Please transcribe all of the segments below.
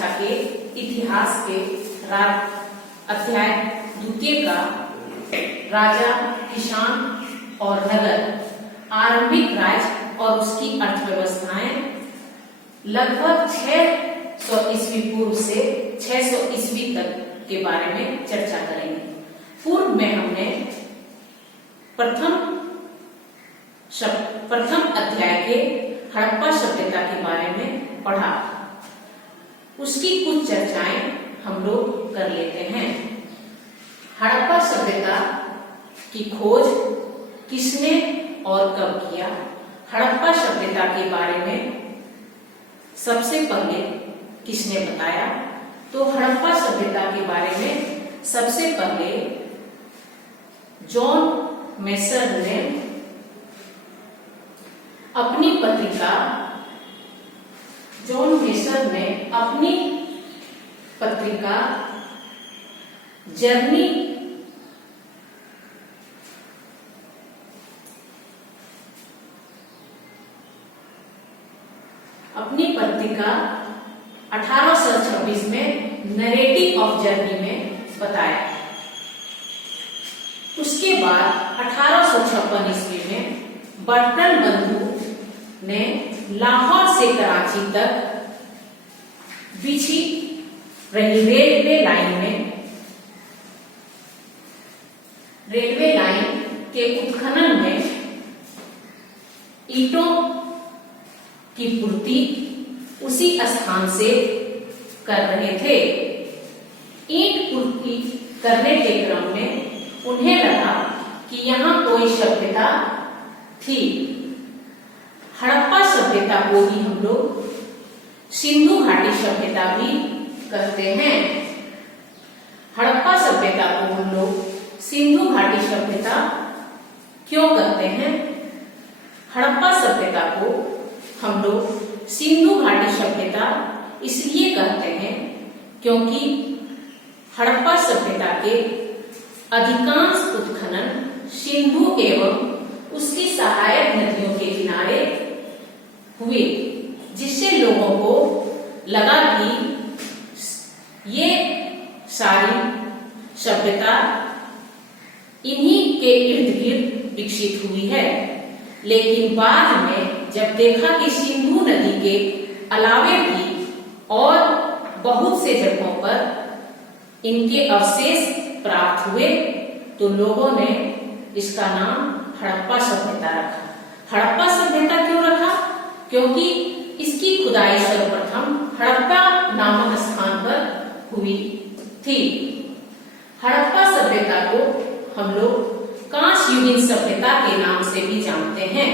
कक्षा के इतिहास के अध्याय 2 का राजा, किसान और नगर, आरंभिक राज्य और उसकी अर्थव्यवस्थाएं लगभग 600 ईस्वी पूर्व से 600 ईस्वी तक के बारे में चर्चा करेंगे। पूर्व में हमने प्रथम अध्याय के हड़प्पा सभ्यता के बारे में पढ़ा। उसकी कुछ चर्चाएं हम लोग कर लेते हैं। हड़प्पा सभ्यता की खोज किसने और कब किया? हड़प्पा सभ्यता के बारे में सबसे पहले किसने बताया? तो हड़प्पा सभ्यता के बारे में सबसे पहले जॉन मेसर ने अपनी पत्रिका जर्नी अपनी पत्रिका 1826 में नरेटिव ऑफ जर्नी में बताया। उसके बाद 1856 ईस्वी में बर्टन बंधु ने लाहौर से कराची तक बिछी रही रेलवे लाइन के उत्खनन में ईंटों की पूर्ति उसी स्थान से कर रहे थे। ईंट पूर्ति करने के क्रम में उन्हें लगा कि यहाँ कोई सभ्यता थी। हड़प्पा सभ्यता को ही हम लोग सिंधु घाटी सभ्यता भी कहते हैं। हड़प्पा सभ्यता को हम लोग सिंधु घाटी सभ्यता क्यों कहते हैं? हड़प्पा सभ्यता को हम लोग सिंधु घाटी सभ्यता इसलिए कहते हैं क्योंकि हड़प्पा सभ्यता के अधिकांश उत्खनन सिंधु एवं उसकी सहायक नदियों के किनारे हुए, जिससे लोगों को लगा कि ये सारी सभ्यता इन्हीं के इर्द गिर्द विकसित हुई है। लेकिन बाद में जब देखा कि सिंधु नदी के अलावे भी और बहुत से जगहों पर इनके अवशेष प्राप्त हुए, तो लोगों ने इसका नाम हड़प्पा सभ्यता रखा। हड़प्पा सभ्यता क्यों रखा? क्योंकि इसकी खुदाई सर्वप्रथम हड़प्पा नामक स्थान पर हुई थी। हड़प्पा सभ्यता को हम लोग कांस्य युगीन सभ्यता के नाम से भी जानते हैं।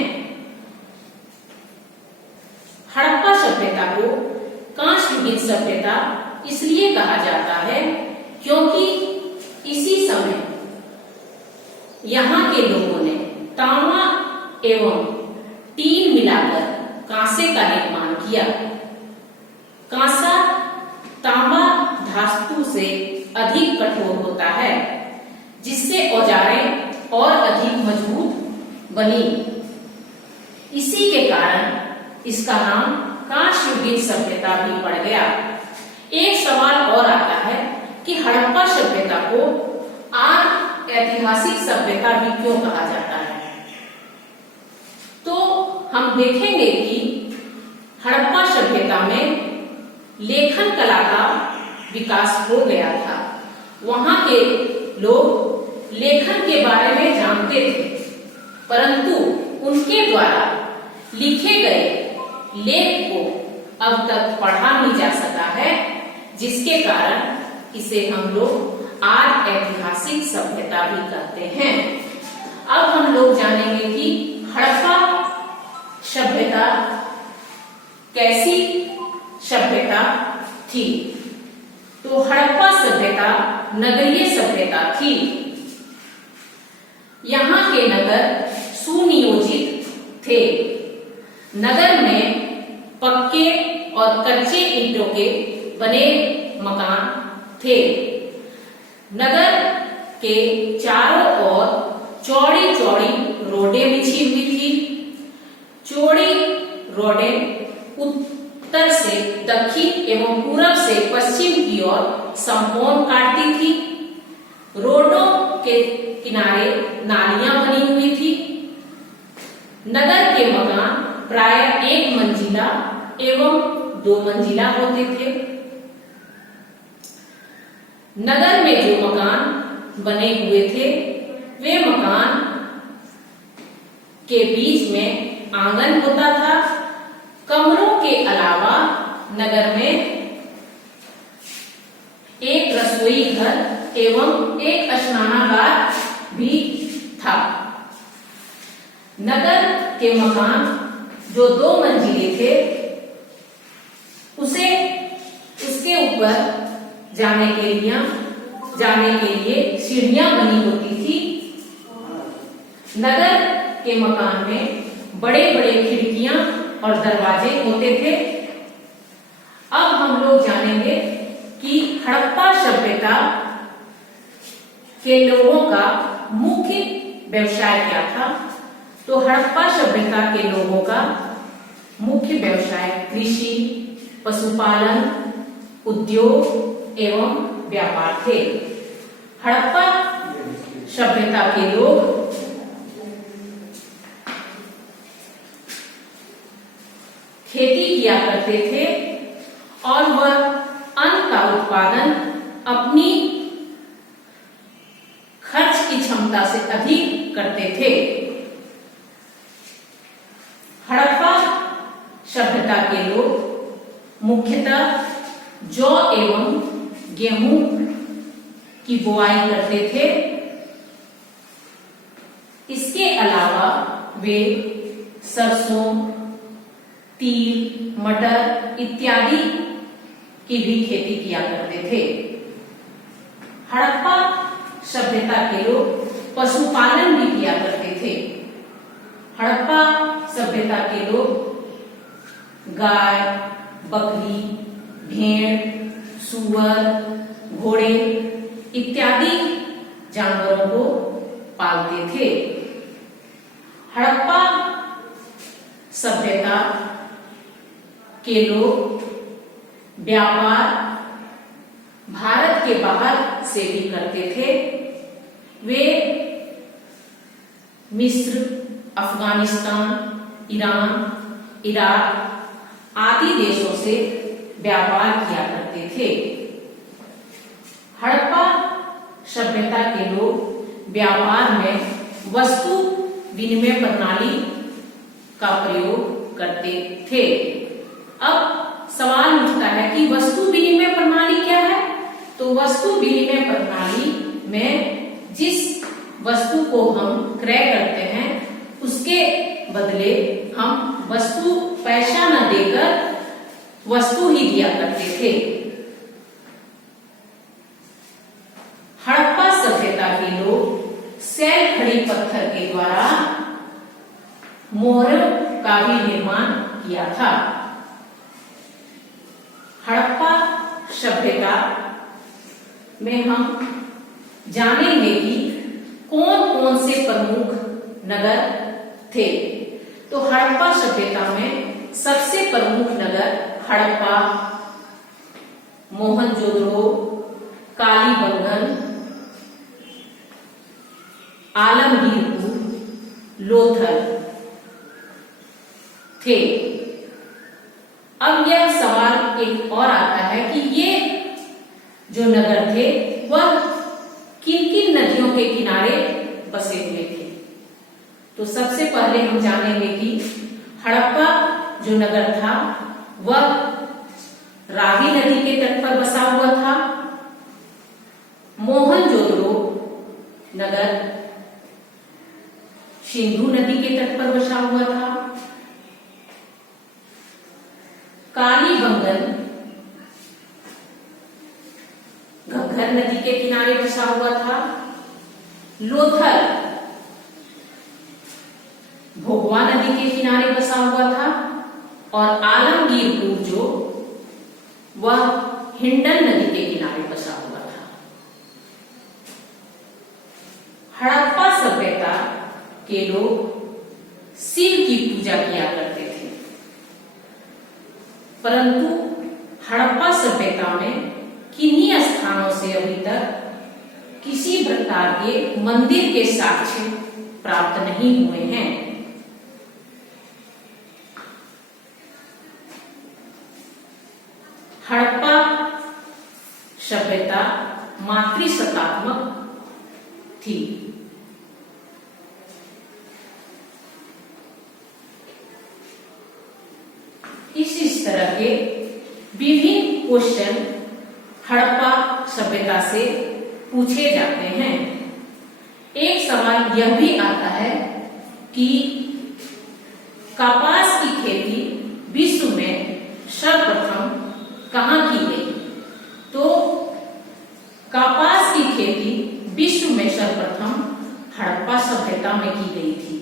हड़प्पा सभ्यता को कांस्य युगीन सभ्यता इसलिए कहा जाता है क्योंकि इसी समय यहाँ के लोगों ने तांबा एवं टीन मिलाकर कांसे का निर्माण किया। कांसा तांबा धातु से अधिक कठोर होता है, जिससे औजारें और अधिक मजबूत बनी। इसी के कारण इसका नाम कांस्य युगीन सभ्यता भी पड़ गया। एक सवाल और आता है कि हड़प्पा सभ्यता को आज ऐतिहासिक सभ्यता भी क्यों कहा जाता है? तो हम देखेंगे कि हड़प्पा सभ्यता में लेखन कला का विकास हो गया था। वहां के लोग लेखन के बारे में जानते थे, परंतु उनके द्वारा लिखे गए लेख को अब तक पढ़ा नहीं जा सका है, जिसके कारण इसे हम लोग आज ऐतिहासिक सभ्यता भी कहते हैं। अब हम लोग जानेंगे कि हड़प्पा सभ्यता कैसी सभ्यता थी। तो हड़प्पा सभ्यता नगरीय सभ्यता थी। यहाँ के नगर सुनियोजित थे। नगर में पक्के और कच्चे ईंटों के बने मकान थे। नगर के चारों ओर चौड़ी चौड़ी रोडें बिछी हुई थी। चौड़ी रोडें उत्तर से दक्षिण एवं पूरब से पश्चिम की ओर समकोण काटती थी। रोडों के किनारे नालियां बनी हुई थी। नगर के मकान प्रायः 1 मंजिला एवं 2 मंजिला होते थे। नगर में जो मकान बने हुए थे वे मकान के बीच में आंगन होता था। कमरों के अलावा नगर में एक रसोई घर एवं एक स्नानागार भी था। नगर के मकान जो 2 मंजिले थे उसके ऊपर जाने के लिए सीढ़ियां बनी होती थी। नगर के मकान में बड़े बड़े खिड़कियां और दरवाजे होते थे। अब हम लोग जानेंगे कि हड़प्पा सभ्यता के लोगों का मुख्य व्यवसाय क्या था। तो हड़प्पा सभ्यता के लोगों का मुख्य व्यवसाय कृषि, पशुपालन, उद्योग एवं व्यापार थे। हड़प्पा सभ्यता के लोग खेती किया करते थे और वह अन्न का उत्पादन अपनी खर्च की क्षमता से अधिक करते थे। हड़प्पा सभ्यता के लोग मुख्यतः जौ एवं गेहूं की बुआई करते थे। इसके अलावा वे सरसों, तिल, मटर इत्यादि की भी खेती किया करते थे। हड़प्पा सभ्यता के लोग पशुपालन भी किया करते थे। हड़प्पा सभ्यता के लोग गाय, बकरी, भेड़, सूअर, घोड़े इत्यादि जानवरों को पालते थे। हड़प्पा सभ्यता के लोग व्यापार भारत के बाहर से भी करते थे। वे मिस्र, अफगानिस्तान, ईरान, इराक आदि देशों से व्यापार किया करते थे। हड़प्पा सभ्यता के लोग व्यापार में वस्तु विनिमय प्रणाली का प्रयोग करते थे। अब सवाल उठता है कि वस्तु विनिमय प्रणाली क्या है। तो वस्तु विनिमय प्रणाली में जिस वस्तु को हम क्रय करते हैं उसके बदले हम वस्तु पैसा न देकर वस्तु ही दिया करते थे। हड़प्पा सभ्यता के लोग सैल खड़ी पत्थर के द्वारा मोहरों का भी निर्माण किया था। हड़प्पा सभ्यता में हम जानेंगे कि कौन कौन से प्रमुख नगर थे। तो हड़प्पा सभ्यता में सबसे प्रमुख नगर हड़प्पा, मोहनजोदड़ो, कालीबंगन, आलमगीरपुर, लोथल थे। अब यह सवाल एक और आता है कि ये जो नगर थे वह किन किन नदियों के किनारे बसे हुए थे। तो सबसे पहले हम जानेंगे कि हड़प्पा जो नगर था वह रावी नदी के तट पर बसा हुआ था। मोहनजोदड़ो नगर सिंधु नदी के तट पर बसा हुआ था। कालीबंगन घग्गर नदी के किनारे बसा हुआ था। लोथल भोगवा नदी के किनारे बसा हुआ था। और आलमगीरपुर जो वह हिंडन नदी के किनारे बसा हुआ था। हड़प्पा सभ्यता के लोग शिव की पूजा किया करते थे, परंतु हड़प्पा सभ्यता में किन्हीं स्थानों से अभी तक किसी प्रकार के मंदिर के साक्ष्य प्राप्त नहीं हुए हैं। हड़प्पा सभ्यता मातृसत्तात्मक थी। इस तरह के विभिन्न क्वेश्चन हड़प्पा सभ्यता से पूछे जाते हैं। एक सवाल यह भी आता है कि कपास की खेती विश्व में सर्वप्रथम कहाँ की गई? तो कपास की खेती विश्व में सर्वप्रथम हड़प्पा सभ्यता में की गई थी।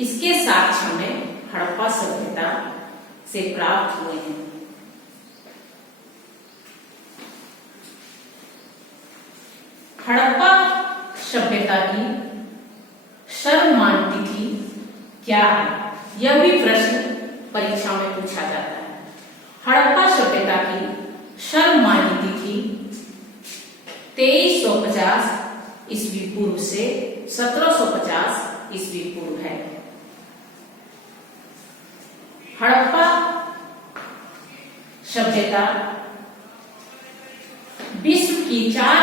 इसके साक्ष्य हमें हड़प्पा सभ्यता से प्राप्त हुए हैं। हड़प्पा सभ्यता की सर्वमान्य तिथि क्या है? यह भी प्रश्न परीक्षा में पूछा जाता है। हड़प्पा सभ्यता की सर्वमान्य तिथि 2350 ईस्वी पूर्व से 1750 ईस्वी पूर्व है। हड़प्पा सभ्यता विश्व की 4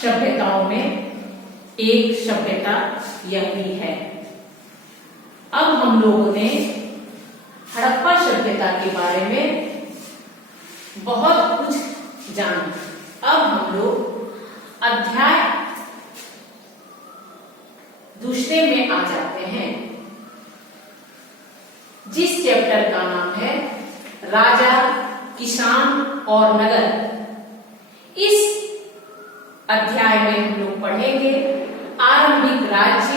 सभ्यताओं में एक सभ्यता यह भी है। अब हम लोगों ने हड़प्पा सभ्यता के बारे में बहुत कुछ जाना। अब हम लोग अध्याय दूसरे में आ जाते हैं, जिस चैप्टर का नाम है राजा, किसान और नगर। इस अध्याय में हम लोग पढ़ेंगे आरंभिक राज्य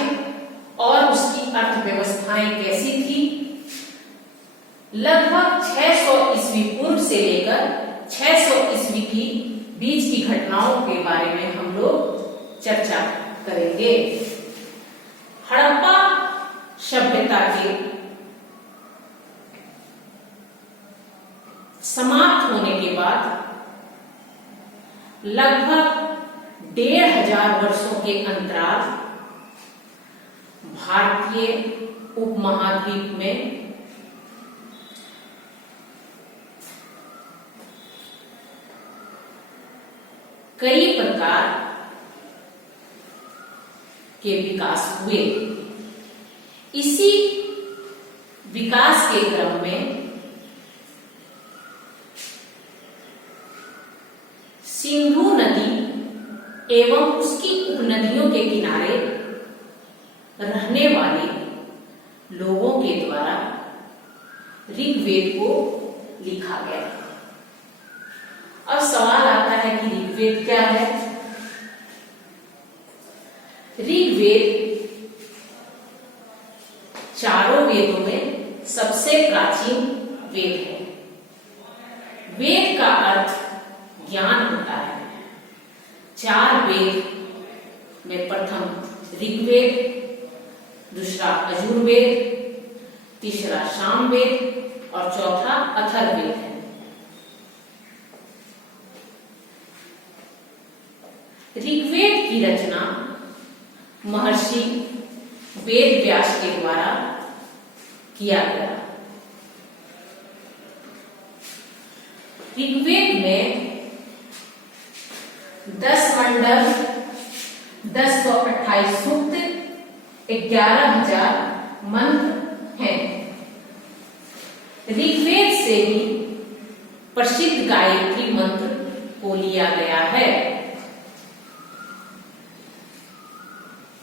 और उसकी अर्थव्यवस्थाएं कैसी थी। लगभग 600 ईस्वी पूर्व से लेकर 600 ईस्वी की बीच की घटनाओं के बारे में हम लोग चर्चा करेंगे। हड़प्पा सभ्यता के समाप्त होने के बाद लगभग 1500 वर्षों के अंतराल भारतीय उपमहाद्वीप में कई प्रकार के विकास हुए। इसी विकास के क्रम में सिंधु नदी एवं उसकी उपनदियों के किनारे रहने वाले लोगों के द्वारा ऋग्वेद को लिखा गया। अब सवाल आता है कि ऋग्वेद क्या है? ऋग्वेद चारों वेदों में सबसे प्राचीन वेद है। वेद का अर्थ ज्ञान होता है। 4 वेद में प्रथम ऋग्वेद, दूसरा यजुर्वेद, तीसरा सामवेद और चौथा अथर्ववेद है। ऋग्वेद की रचना महर्षि वेद व्यास के द्वारा किया गया। ऋग्वेद में 10 मंडल, 1028 सूक्त, 11,000 मंत्र हैं। ऋग्वेद से ही प्रसिद्ध गायत्री मंत्र को लिया गया है।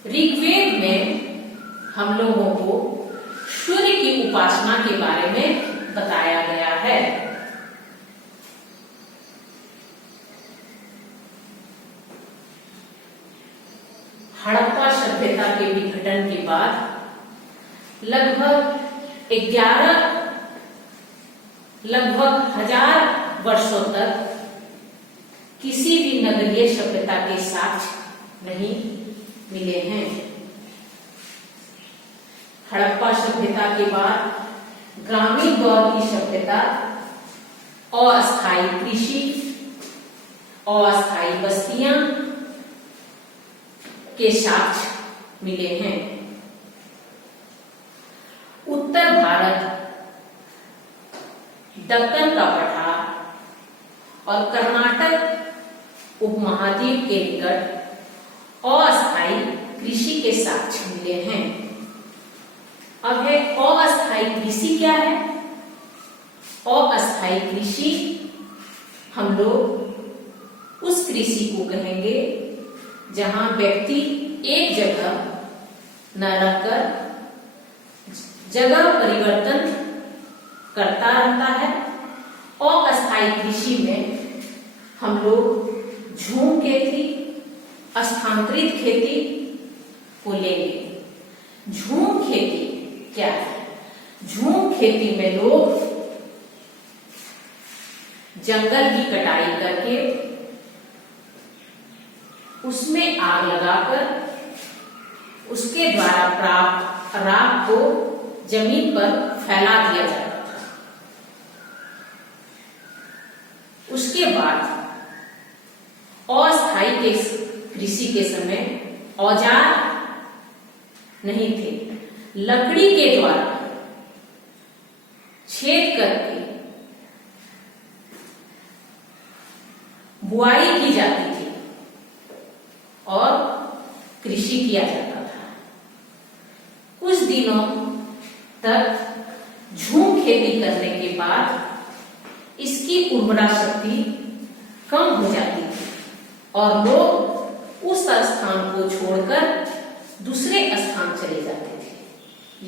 ऋग्वेद में हम लोगों को सूर्य की उपासना के बारे में बताया गया है। हड़प्पा सभ्यता के विघटन के बाद लगभग 1000 वर्षों तक किसी भी नगरीय सभ्यता के साक्ष्य नहीं मिले हैं। हड़प्पा सभ्यता के बाद ग्रामीण दौर की सभ्यता अस्थायी कृषि, अस्थायी बस्तियां के साक्ष्य मिले हैं। उत्तर भारत, दक्कन का पठार और कर्नाटक उपमहाद्वीप के निकट अस्थायी कृषि के साक्ष्य मिले हैं। अब है अस्थायी कृषि क्या है? अस्थायी कृषि हम लोग उस कृषि को कहेंगे जहां व्यक्ति एक जगह न रहकर जगह परिवर्तन करता रहता है। अस्थायी कृषि में हम लोग झूम खेती, स्थानांतरित खेती को लेंगे। झूम खेती क्या है? झूम खेती में लोग जंगल की कटाई करके उसमें आग लगाकर उसके द्वारा प्राप्त राख को जमीन पर फैला दिया जाता था। उसके बाद अस्थायी कृषि के समय औजार नहीं थे, लकड़ी के द्वारा छेद करके बुआई की जाती थी और कृषि किया जाता था। कुछ दिनों तक झूम खेती करने के बाद इसकी उर्वरा शक्ति कम हो जाती थी और लोग उस स्थान को छोड़कर दूसरे स्थान चले जाते थे।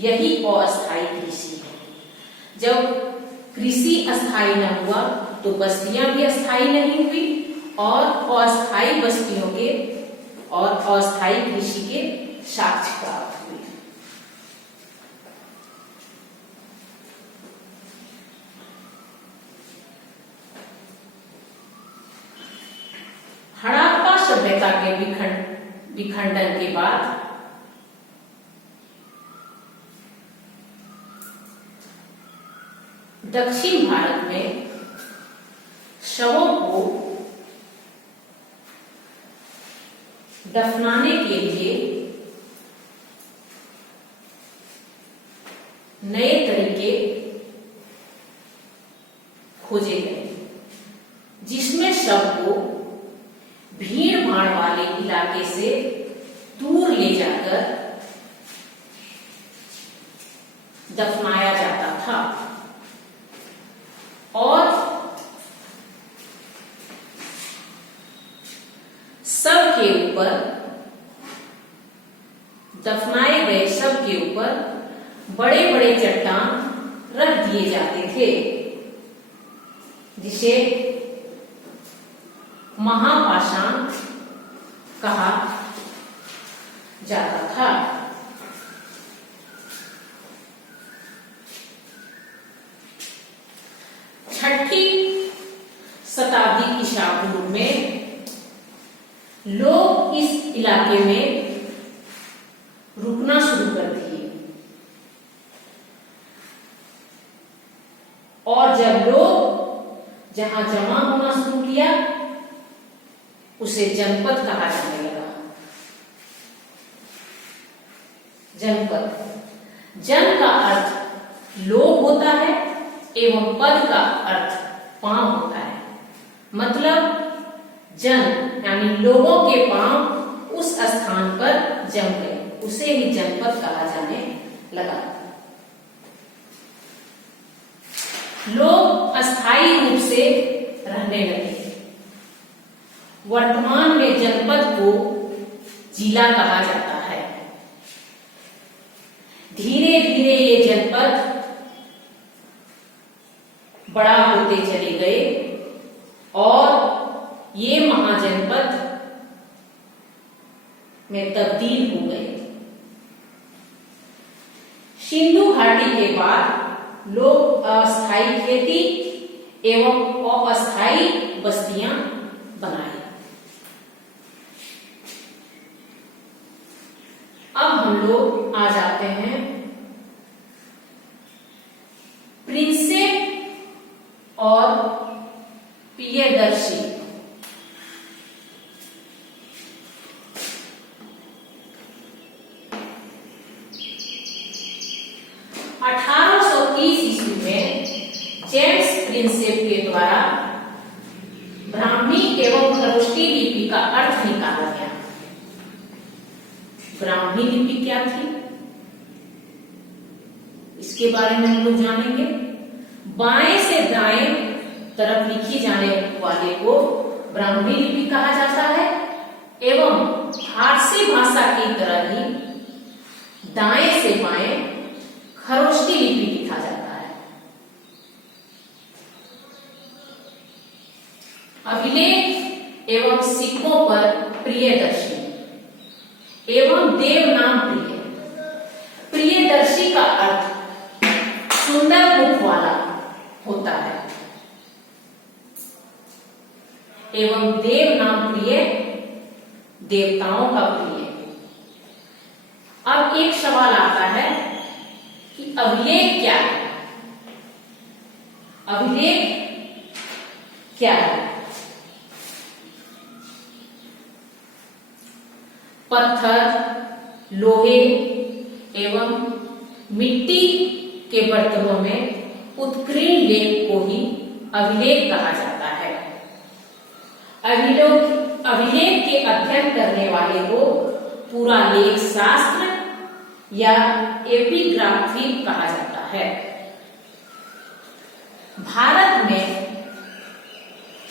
यही अस्थायी कृषि है। जब कृषि अस्थायी न हुआ तो बस्तियां भी अस्थायी नहीं हुई और अस्थायी बस्तियों के और अस्थायी कृषि के साक्ष्य प्राप्त हुए। हड़प्पा सभ्यता के विखंडन के बाद दक्षिण भारत में शवों को दफनाने के लिए नए तरीके खोजे गए, जिसमें शव को भीड़ भाड़ वाले इलाके से दूर ले जाकर दफनाया जाता था और शव के ऊपर, दफनाए गए शव के ऊपर बड़े बड़े चट्टान रख दिए जाते थे, जिसे महापाषाण कहा जाता था। छठी शताब्दी ईसा पूर्व में लोग इस इलाके में रुकना शुरू कर दिए और जब लोग जहां जमा होना शुरू किया उसे जनपद कहा जाने लगा। जनपद, जन का अर्थ लोग होता है एवं पद का अर्थ पांव होता है। मतलब जन यानी लोगों के पांव उस स्थान पर जम गए, उसे ही जनपद कहा जाने लगा। लोग अस्थायी रूप से रहने लगे। वर्तमान में जनपद को जिला कहा जाता है। धीरे धीरे ये जनपद बड़ा होते चले गए और ये महाजनपद में तब्दील हो गए। सिंधु घाटी के बाद लोग अस्थायी खेती एवं अस्थायी बस्तियां बनाई। अब हम लोग आ जाते हैं प्रिंसेप और अर्थ निकाला गया। ब्राह्मी लिपि क्या थी, इसके बारे में हम लोग जानेंगे। बाएं से दाएं तरफ लिखी जाने वाले को ब्राह्मी लिपि कहा जाता है एवं फारसी भाषा की तरह ही दाएं से बाएं खरोष्टी लिपि लिखा जाता है। अभिलेख एवं सिक्कों पर प्रियदर्शी एवं देवनाम प्रिय। प्रियदर्शी का अर्थ सुंदर मुख वाला होता है एवं देवनाम प्रिय देवताओं का प्रिय। अब एक सवाल आता है कि अभिलेख क्या है? अभिलेख क्या है? पत्थर, लोहे एवं मिट्टी के बर्तनों में उत्कीर्ण लेख को ही अभिलेख कहा जाता है। अभिलेख के अध्ययन करने वाले को पूरा लेख शास्त्र या एपिग्राफी कहा जाता है। भारत में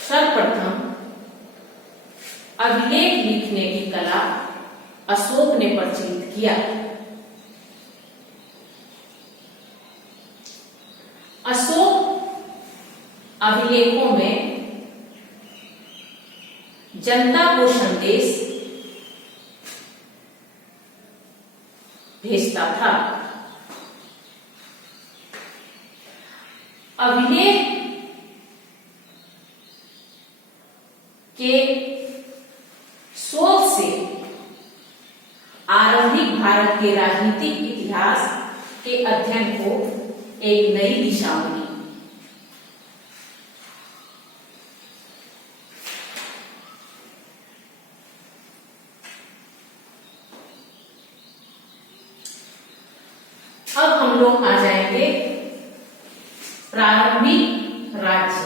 सर्वप्रथम अभिलेख लिखने की कला अशोक ने प्रचलित किया। अशोक अभिलेखों में जनता को संदेश भेजता था। अभिलेख के शोध से आरंभिक भारत के राजनीतिक इतिहास के अध्ययन को एक नई दिशा मिली। अब हम लोग आ जाएंगे प्रारंभिक राज्य।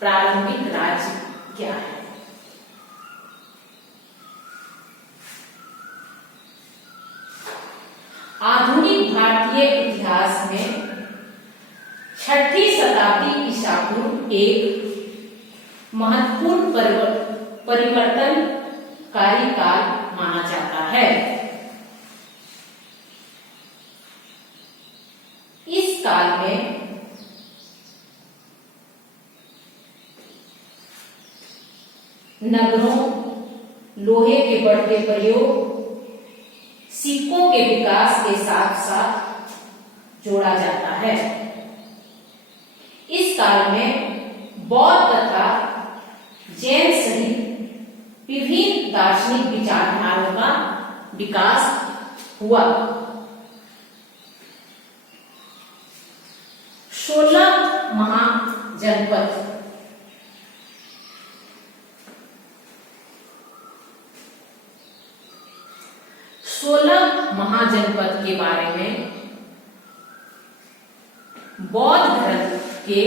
प्रारंभिक राज्य क्या है? आधुनिक भारतीय इतिहास में 6ठी शताब्दी ईसा पूर्व एक महत्वपूर्ण परिवर्तनकारी काल माना जाता है। इस काल में नगरों, लोहे के बढ़ते प्रयोग, सिक्कों के विकास के साथ साथ जोड़ा जाता है। इस काल में बौद्ध तथा जैन सहित विभिन्न दार्शनिक विचारधाराओं का विकास हुआ। 16 महाजनपद के बारे में बौद्ध धर्म के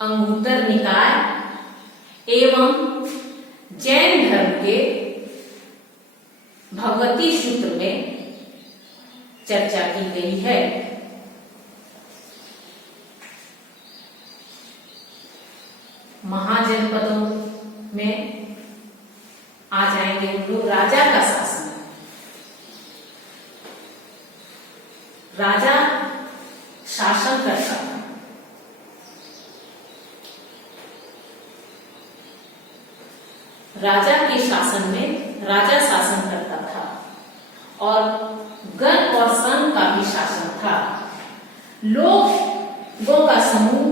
अंगुत्तर निकाय एवं जैन धर्म के भगवती सूत्र में चर्चा की गई है। महाजनपदों में आ जाएंगे हम लोग राजा का शासन। राजा शासन करता था। राजा के शासन में राजा शासन करता था और गण और संघ का भी शासन था। लोगों का समूह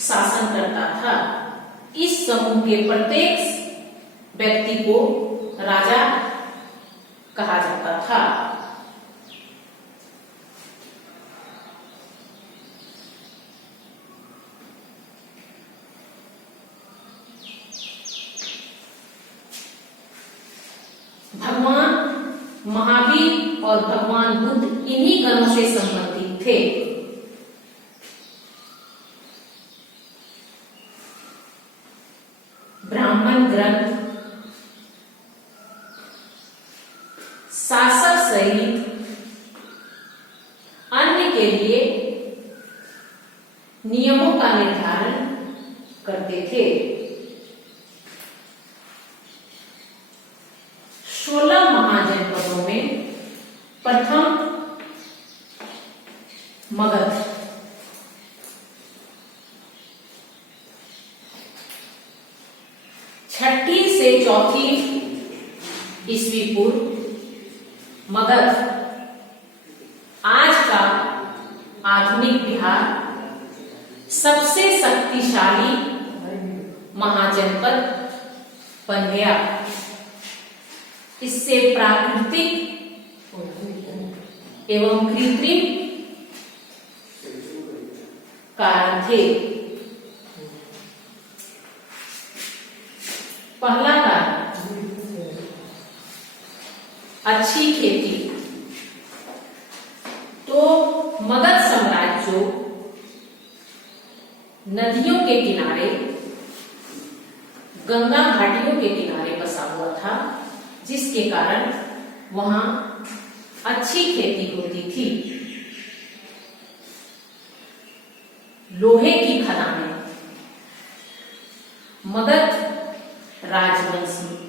शासन करता था। इस समूह के प्रत्येक व्यक्ति को राजा कहा जाता था। भगवान महावीर और भगवान बुद्ध इन्हीं गणों से संबंधित थे। ब्राह्मण प्रबंध ग्रंथ, शासक सहित अन्य के लिए नियमों का निर्धारण करते थे। 16 महाजनपदों में प्रथम मगध, छठी से चौथी ईस्वी पूर्व मगध आज का आधुनिक बिहार सबसे शक्तिशाली महाजनपद बन गया। इससे प्राकृतिक एवं कृत्रिम कारण थे। पहला कारण अच्छी खेती। तो मगध साम्राज्य जो नदियों के किनारे, गंगा घाटियों के किनारे बसा हुआ था, जिसके कारण वहां अच्छी खेती होती थी। लोहे की खदानें, मगध राजवंश में,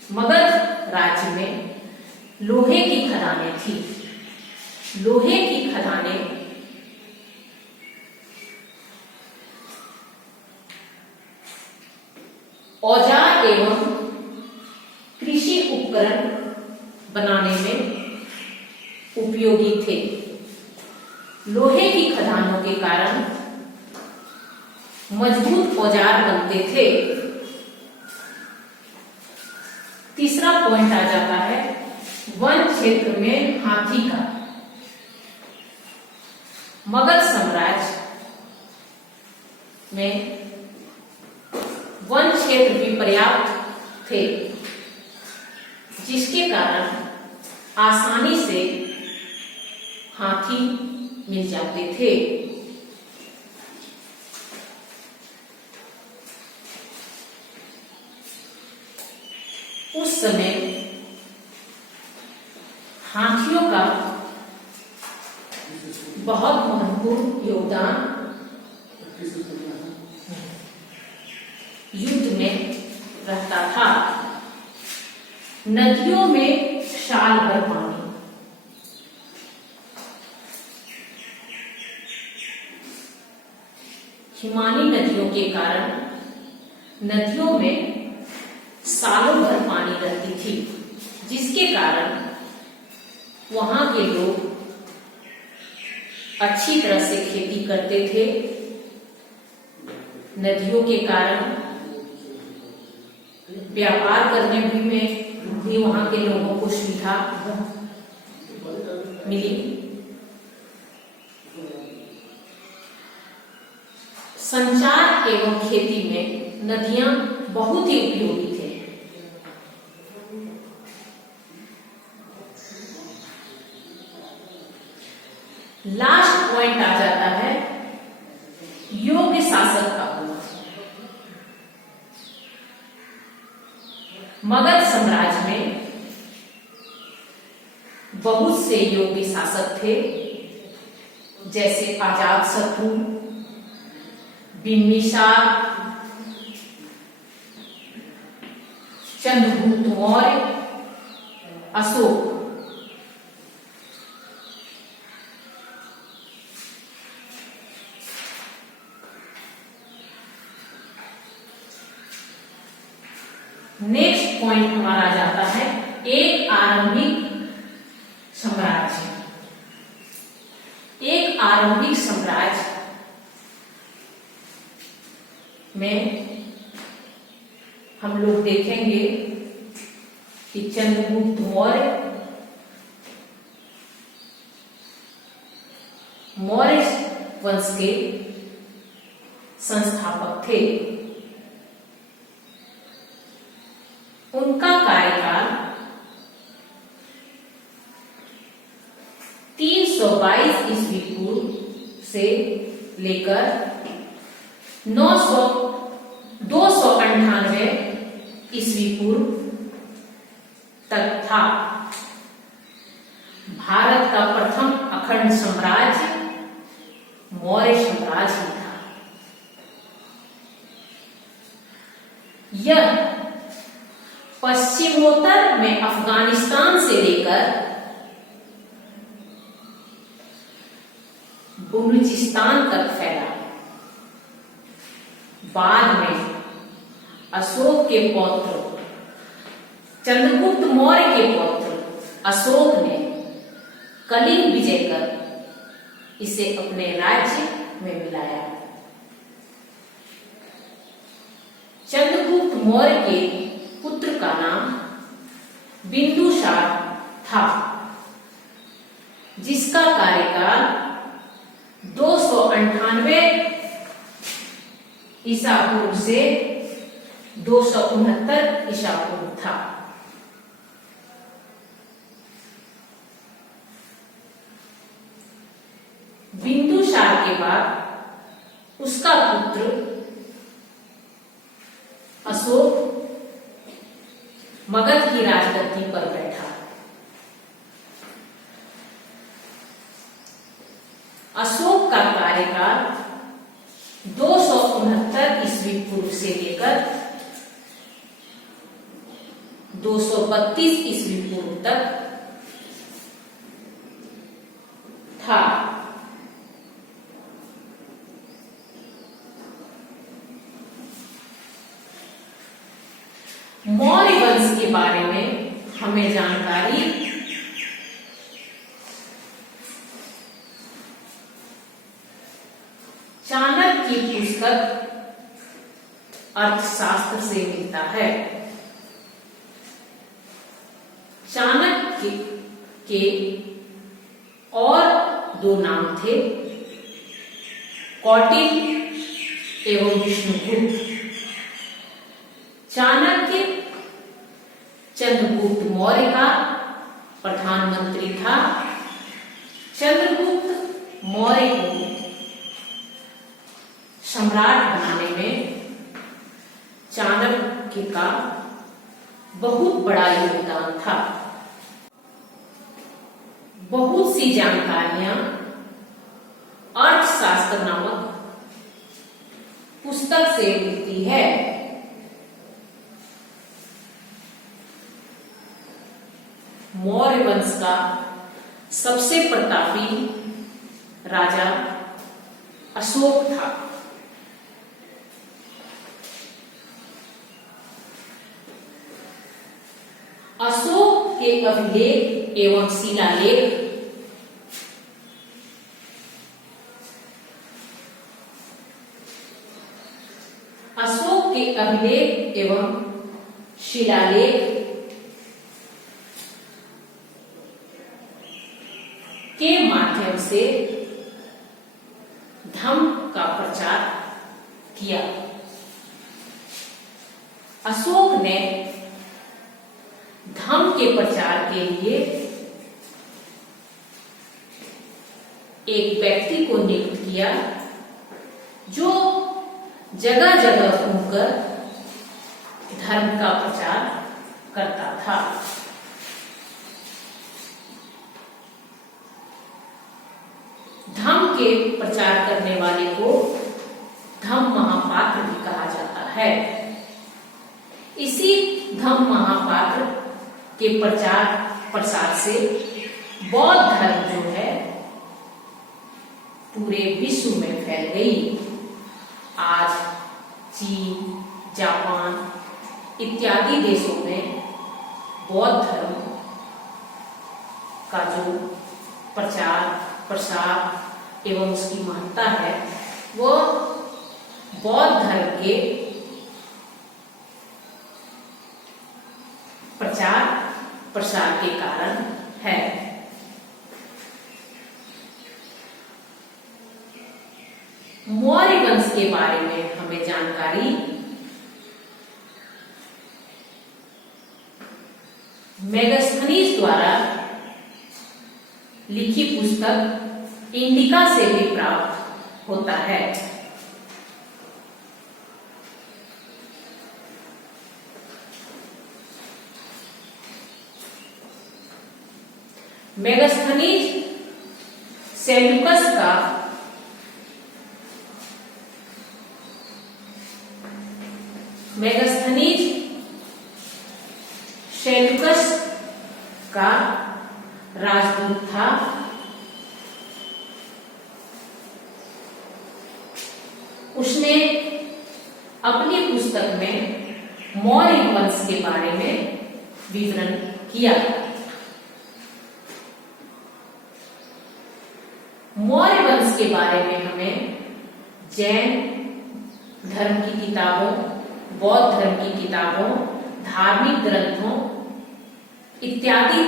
मगध राज्य में लोहे की खदानें थी। लोहे की खदानें औजार एवं कृषि उपकरण बनाने में उपयोगी थे। लोहे की खदानों के कारण मजबूत औजार बनते थे। तीसरा पॉइंट आ जाता है वन क्षेत्र में हाथी का। मगध साम्राज्य में वन क्षेत्र भी पर्याप्त थे, जिसके कारण आसानी से हाथी मिल जाते थे। उस समय हाथियों का बहुत महत्वपूर्ण योगदान युद्ध में रहता था। नदियों में साल भर पानी, हिमानी नदियों के कारण नदियों में सालों भर पानी रहती थी, जिसके कारण वहां के लोग अच्छी तरह से खेती करते थे। नदियों के कारण व्यापार करने में भी वहां के लोगों को सुविधा मिली। संचार एवं खेती में नदियां बहुत ही उपयोगी थे। लास्ट पॉइंट आ जाता है योग्य शासक का होना। मगध साम्राज्य में बहुत से योग्य शासक थे, जैसे अजातशत्रु, बिंबिसार, चंद्रगुप्त मौर्य, अशोक। नेक्स्ट पॉइंट हमारा जाता है एक आरंभिक साम्राज्य। एक आरंभिक साम्राज्य में हम लोग देखेंगे कि चंद्रगुप्त मौर्य वंश के संस्थापक थे। उनका कार्यकाल 322 ईस्वी पूर्व से लेकर 268 साम्राज्य मौर्य साम्राज्य ही था। यह पश्चिमोत्तर में अफगानिस्तान से लेकर बलूचिस्तान तक फैला। बाद में अशोक के पौत्र चंद्रगुप्त मौर्य के पौत्र अशोक ने कलिंग विजय कर इसे अपने राज्य में मिलाया। चंद्रगुप्त मौर्य के पुत्र का नाम बिंदुसार था, जिसका कार्यकाल 298 ईसा पूर्व से 269 ईसा पूर्व था। बिंदुसार के बाद उसका पुत्र अशोक मगध की राजगद्दी पर बैठा। अशोक का कार्यकाल 269 ईस्वी पूर्व से लेकर 232 ईस्वी पूर्व तक था। मौर्य वंश के बारे में हमें जानकारी चाणक्य की पुस्तक अर्थशास्त्र से मिलता है। चाणक्य के और दो नाम थे, कौटिल्य एवं विष्णुगुप्त। चाणक्य चंद्रगुप्त मौर्य का प्रधानमंत्री था। चंद्रगुप्त मौर्य को सम्राट बनाने में चाणक्य का बहुत बड़ा योगदान था। बहुत सी जानकारियां अर्थशास्त्र नामक पुस्तक से मिलती है। मौर्य वंश का सबसे प्रतापी राजा अशोक था। अशोक के अभिलेख एवं शिलालेख अशोक के अभिलेख एवं शिलालेख के माध्यम से धम्म का प्रचार किया। अशोक ने धम्म के प्रचार के लिए एक व्यक्ति को नियुक्त किया, जो जगह जगह घूमकर धर्म का प्रचार करता था। धम्म के प्रचार करने वाले को धम्म महापात्र भी कहा जाता है। इसी धम्म महापात्र के प्रचार प्रसार से बौद्ध धर्म जो है पूरे विश्व में फैल गई। आज चीन, जापान इत्यादि देशों में बौद्ध धर्म का जो प्रचार प्रसार एवं उसकी महत्ता है, वो बौद्ध धर्म के प्रचार प्रसार के कारण है। मौर्य वंश के बारे में हमें जानकारी मेगास्थनीज द्वारा लिखी पुस्तक इंडिका से भी प्राप्त होता है। मेगास्थनीज सेल्यूकस का मेगास्थनीज सेल्यूकस का राजदूत था। उसने अपनी पुस्तक में मौर्य वंश के बारे में विवरण किया। मौर्य वंश के बारे में हमें जैन धर्म की किताबों, बौद्ध धर्म की किताबों, धार्मिक ग्रंथों इत्यादि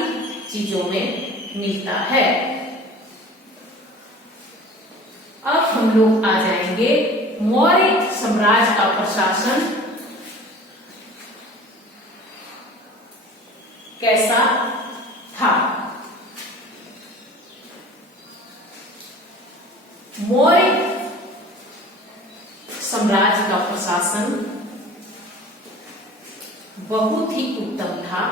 चीजों में मिलता है। अब हम लोग आ जाएंगे मौर्य साम्राज्य का प्रशासन कैसा था। मौर्य साम्राज्य का प्रशासन बहुत ही उत्तम था।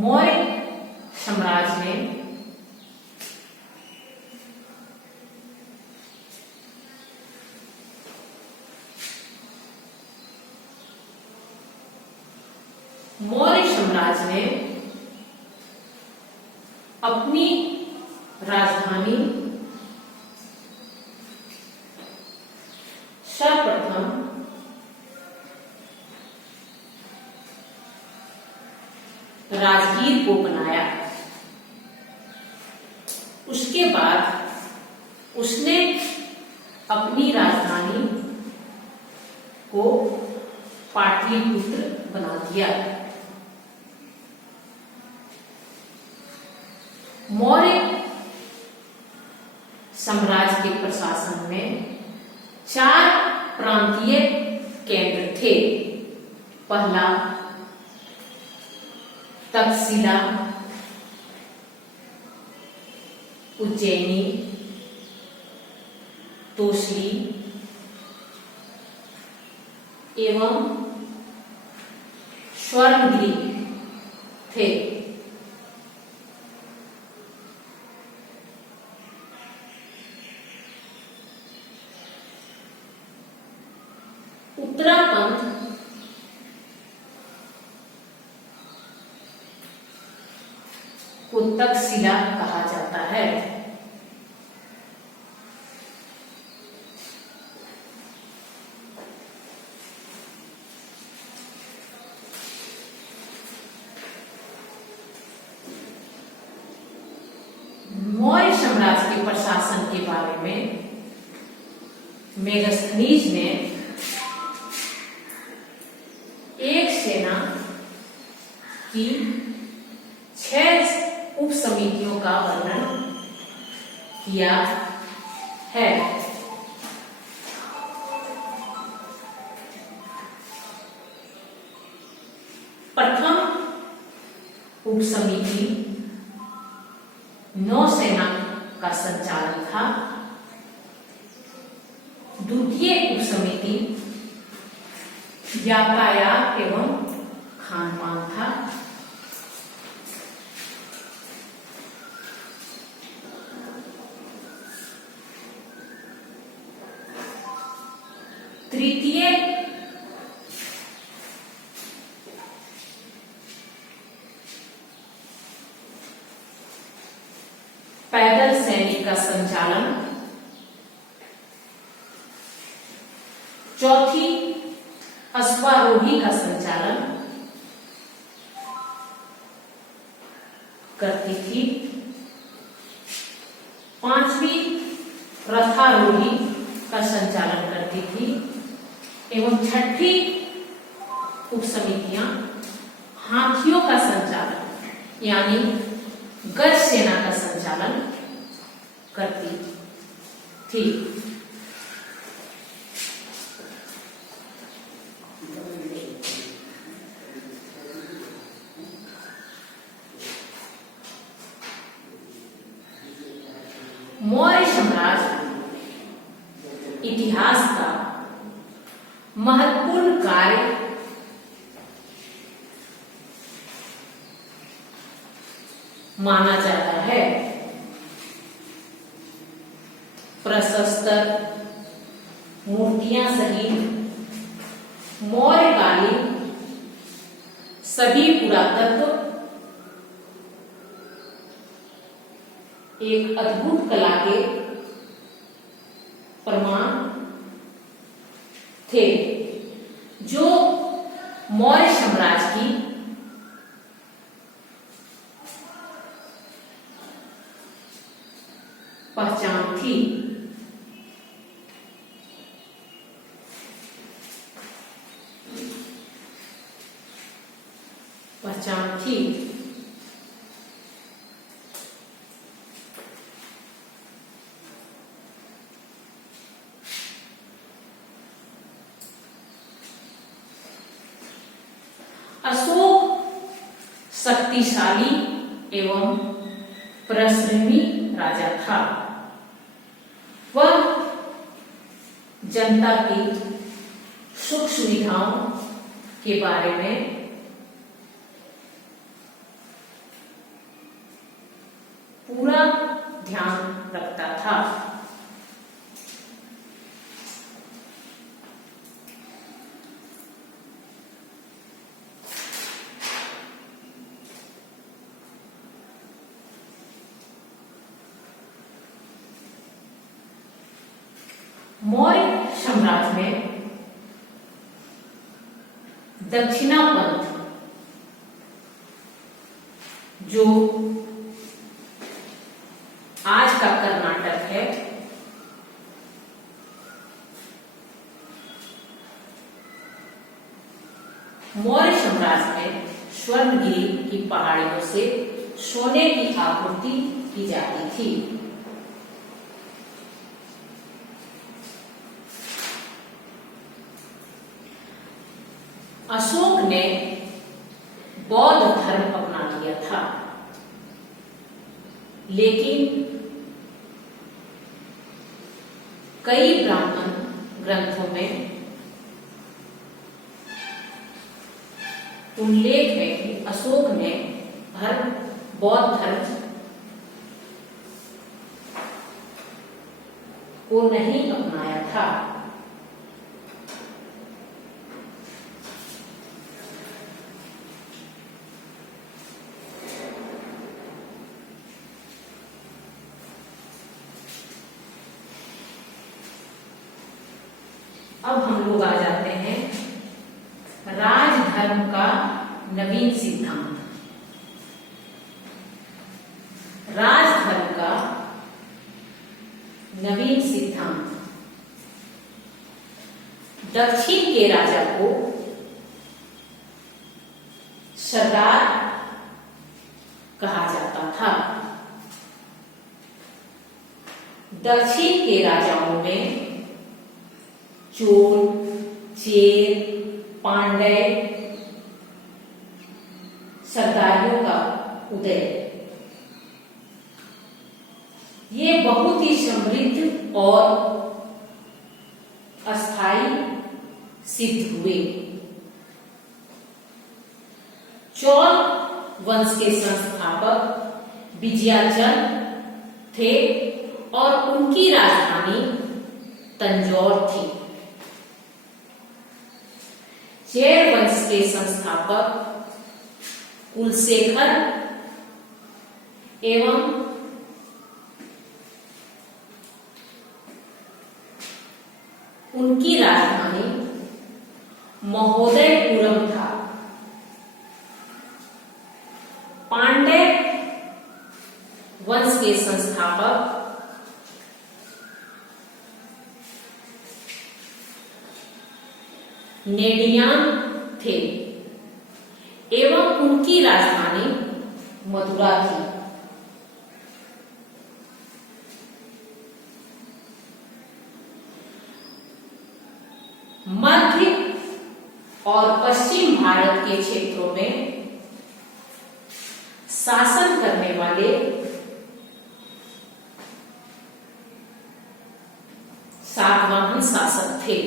मौर्य साम्राज्य में अपनी राजधानी सर्वप्रथम राजगीर को बनाया। उसके बाद उसने अपनी राजधानी को पाटलिपुत्र बना दिया। मौर्य साम्राज्य के प्रशासन में 4 प्रांतीय केंद्र थे। पहला तक्षशिला, उज्जैनी, तोसली एवं स्वर्णगिरी थे। उत्तराखंड को तक्षशिला कहा जाता है। मौर्य साम्राज्य के प्रशासन के बारे में मेगास्थनीज ने एक सेना की 6 उप समितियों का वर्णन किया है। प्रथम उप समिति नौसेना का संचालन था। द्वितीय उप समिति यातायात एवं खान पान था। तृतीय पैदल सैनिक का संचालन। चौथी अश्वारोही का संचालन करती थी। 5वीं रथारोही का संचालन करती थी एवं 6ठी उप समितियां हाथियों का संचालन यानी गज सेना का संचालन करती थी। मौर्य साम्राज्य इतिहास का महत्वपूर्ण पूर्ण कार्य माना जाता है। प्रशस्तर मूर्तियां सहित मौर्यकालीन सभी पुरातत्व एक अद्भुत कला के प्रमाण थे, जो मौर्य साम्राज्य की पहचान थी। अशोक शक्तिशाली एवं परिश्रमी राजा था। वह जनता की सुख सुविधाओं के बारे में पूरा ध्यान रखता था। मौर्य साम्राज्य में दक्षिणापंथ, जो आज का कर्नाटक है, मौर्य साम्राज्य में स्वर्णगिरी की पहाड़ियों से सोने की आपूर्ति की जाती थी। अशोक ने बौद्ध धर्म अपना लिया था, लेकिन कई ब्राह्मण ग्रंथों में उल्लेख है कि अशोक ने बौद्ध धर्म को नहीं अपनाया था। अब हम लोग आ जाते हैं राजधर्म का नवीन सिद्धांत। राजधर्म का नवीन सिद्धांत दक्षिण के राजा को सरदार कहा जाता था। दक्षिण के राजाओं में चोल, चेर, पांड्य सरदारियों का उदय, ये बहुत ही समृद्ध और अस्थायी सिद्ध हुए। चौल वंश के संस्थापक विजयाचल थे और उनकी राजधानी तंजौर थी। चेर वंश के संस्थापक कुलशेखर एवं उनकी राजधानी महोदयपुरम था। पांड्य वंश के संस्थापक नेडियान थे एवं उनकी राजधानी मथुरा थी। मध्य और पश्चिम भारत के क्षेत्रों में शासन करने वाले सातवाहन शासक थे।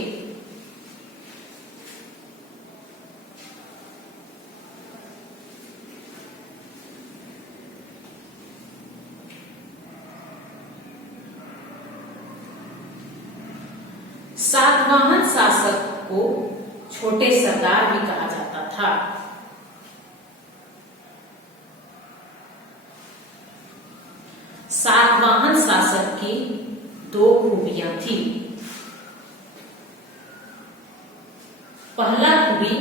सातवाहन शासक को छोटे सरदार भी कहा जाता था। सातवाहन शासक की दो खूबियां थी। पहला खूबी,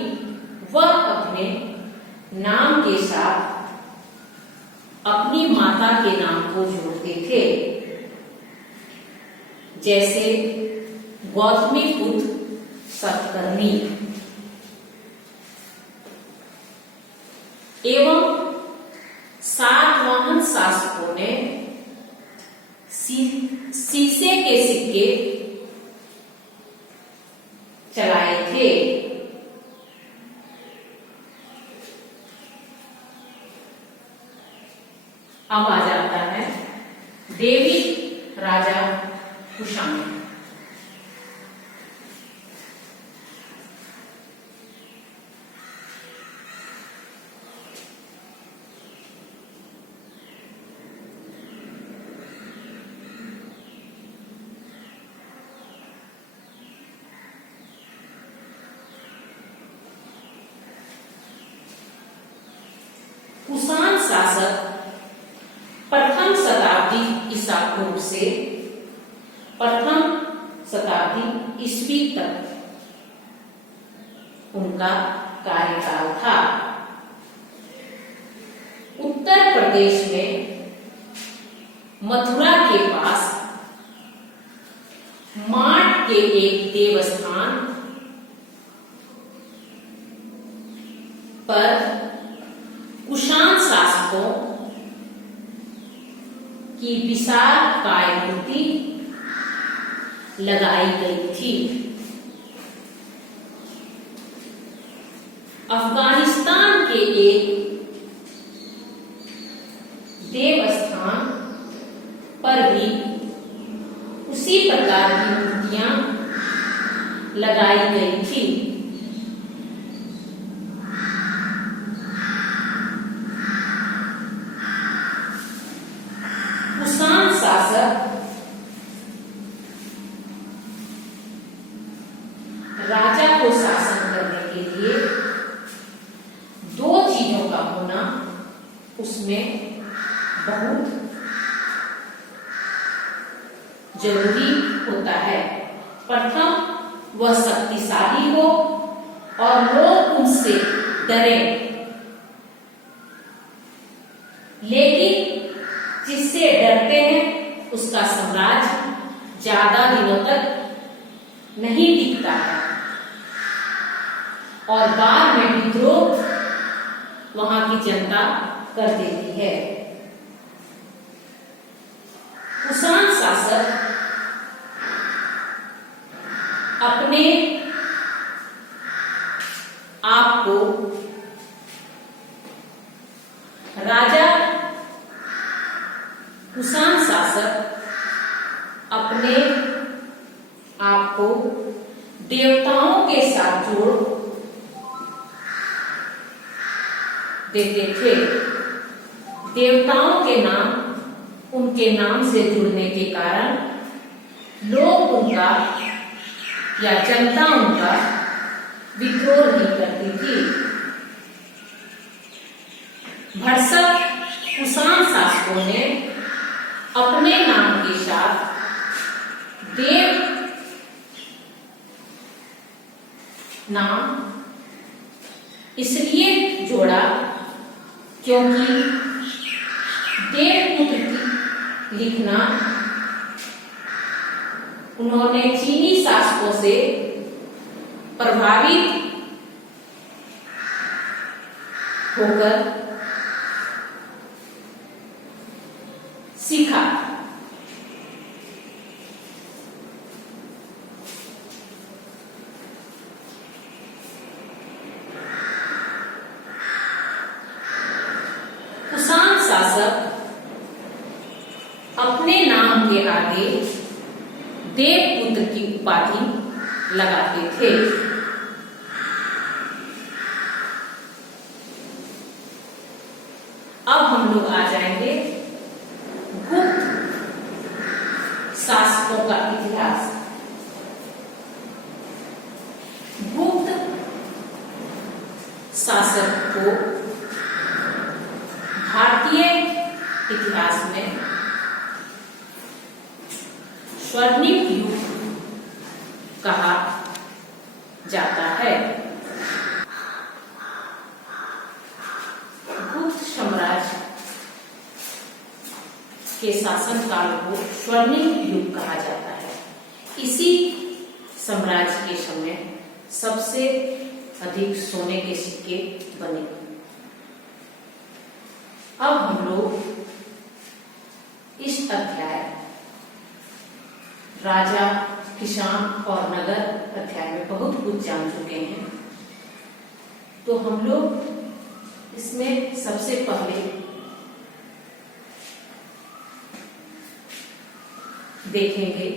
वह अपने नाम के साथ अपनी माता के नाम को जोड़ते थे, जैसे गौतमीपुत्र सतकर्णी। एवं सातवाहन शासकों ने शीशे के सिक्के चलाए थे। अब आ जाता है देवी राजा कुशाण। कुषाण शासक प्रथम शताब्दी ईसा पूर्व से प्रथम शताब्दी ईस्वी तक उनका कार्यकाल था। उत्तर प्रदेश में मथुरा के पास माट के एक देवस्थान पर कुषाण शासकों की विशाल काय मूर्ति लगाई गई थी। अफगानिस्तान के एक देवस्थान पर भी उसी प्रकार की मूर्तियां लगाई गई थी। कुषाण शासक राजा को शासन करने के लिए दो चीजों का होना उसमें बहुत जरूरी होता है। प्रथम, वह शक्तिशाली हो और लोग उनसे डरें, लेकिन जिससे डरते हैं उसका साम्राज्य ज्यादा दिनों तक नहीं टिकता है और बाद में विद्रोह वहां की जनता कर देती है। कुषाण शासक अपने आप को राजा कुषाण शासक अपने आप को देवताओं के साथ जोड़ देते थे। देवताओं के नाम उनके नाम से जुड़ने के कारण लोग उनका या जनता उनका विद्रोह नहीं करती थी। भरसक कुषाण शासकों ने अपने नाम के साथ देव नाम इसलिए जोड़ा क्योंकि देवपुत्र लिखना उन्होंने चीनी शासकों से प्रभावित होकर सीखा। कुषाण शासक अपने नाम के आगे देवपुत्र की उपाधि लगाते थे। अब हम लोग आ जाएंगे गुप्त शासकों का इतिहास। शासक को भारतीय इतिहास में स्वर्णिम युग कहा जाता है। गुप्त साम्राज्य के शासनकाल को स्वर्णिम युग कहा जाता है। इसी साम्राज्य के समय सबसे अधिक सोने के सिक्के बने। अब हम लोग इस अध्याय राजा, किसान और नगर अध्याय में बहुत कुछ जान चुके हैं। तो हम लोग इसमें सबसे पहले देखेंगे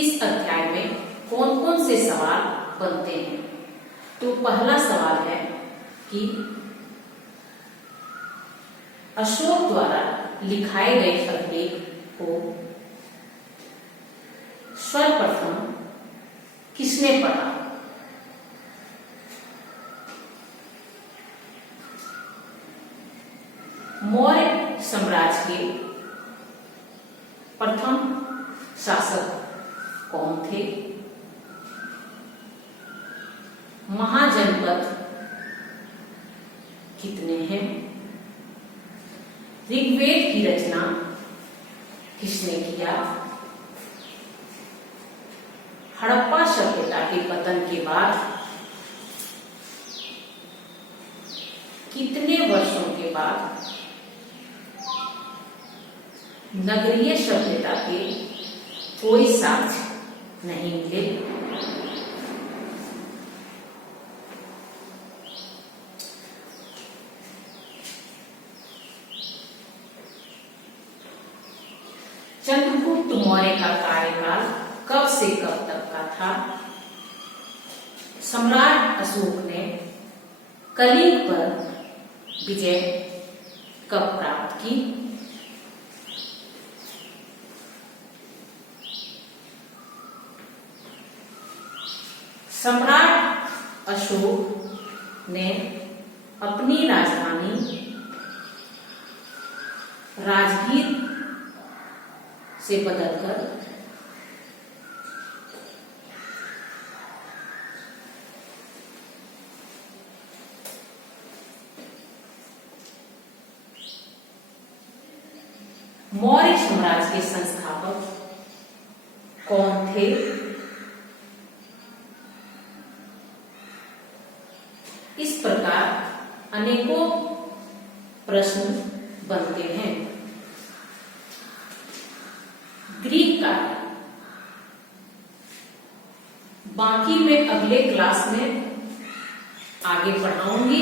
इस अध्याय में कौन कौन से सवाल बनते हैं। तो पहला सवाल है कि अशोक द्वारा लिखाए गए अभिलेख को सर्वप्रथम किसने पढ़ा? मौर्य साम्राज्य के प्रथम शासक कौन थे? महाजनपद कितने हैं? ऋग्वेद की रचना किसने किया? हड़प्पा सभ्यता के पतन के बाद कितने वर्षों के बाद नगरीय सभ्यता के कोई साक्ष्य नहीं मिले? चंद्रगुप्त मौर्य का कार्यकाल कब से कब तक का था? सम्राट अशोक ने कलिंग पर विजय कब प्राप्त की? सम्राट अशोक ने अपनी राजधानी राजगीर से बदलकर मौर्य साम्राज्य के संस्थापक कौन थे? इस प्रकार अनेकों प्रश्न बनते हैं। ग्रीक काल बाकी मैं अगले क्लास में आगे पढ़ाऊंगी।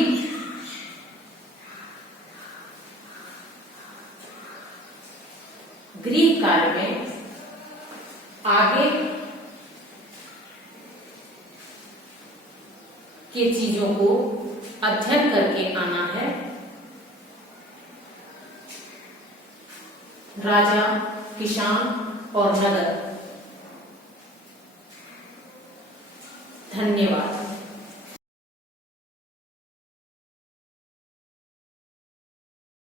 ग्रीक काल में आगे के चीजों को अध्ययन करके आना है। राजा, किसान और नगर। धन्यवाद।